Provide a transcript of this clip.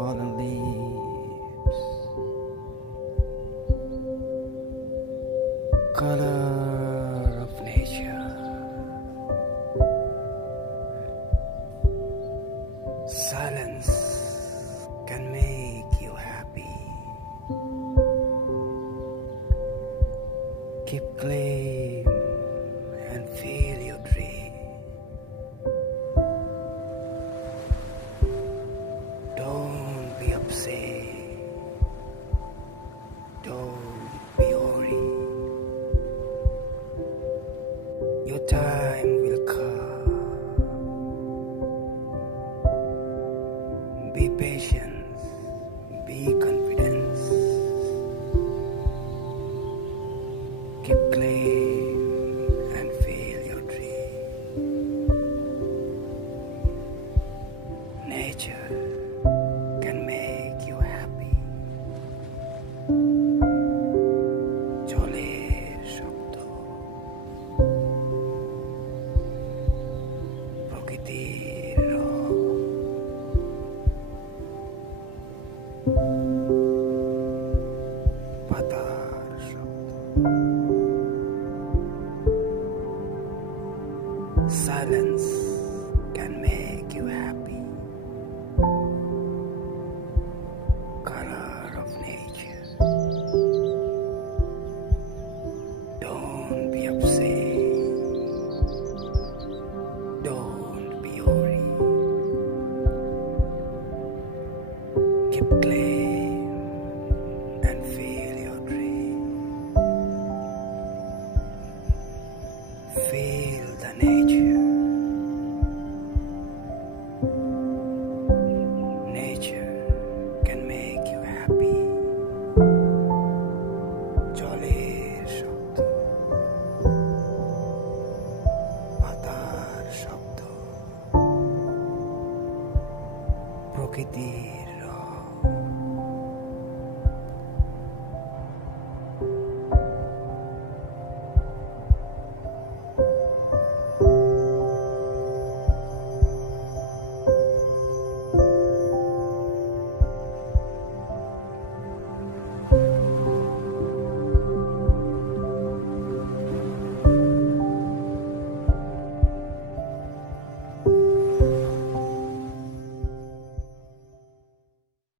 fallen leaves, color of nature, silence can make you happy. Keep calm and feel your dream. Don't be upset. Don't be worried. Your time will come. Be patient. Be confident. Keep calm and feel your dream. Nature can make you happy. জলের শব্দ, প্রকৃতির রব, পাতার শব্দ, silence can make you happy. Color of nature. Don't be upset. Don't be worried. Keep calm and feel your dream. Feel the nature. Nature can make you happy. জলের শব্দ, পাতার শব্দ, প্রকৃতির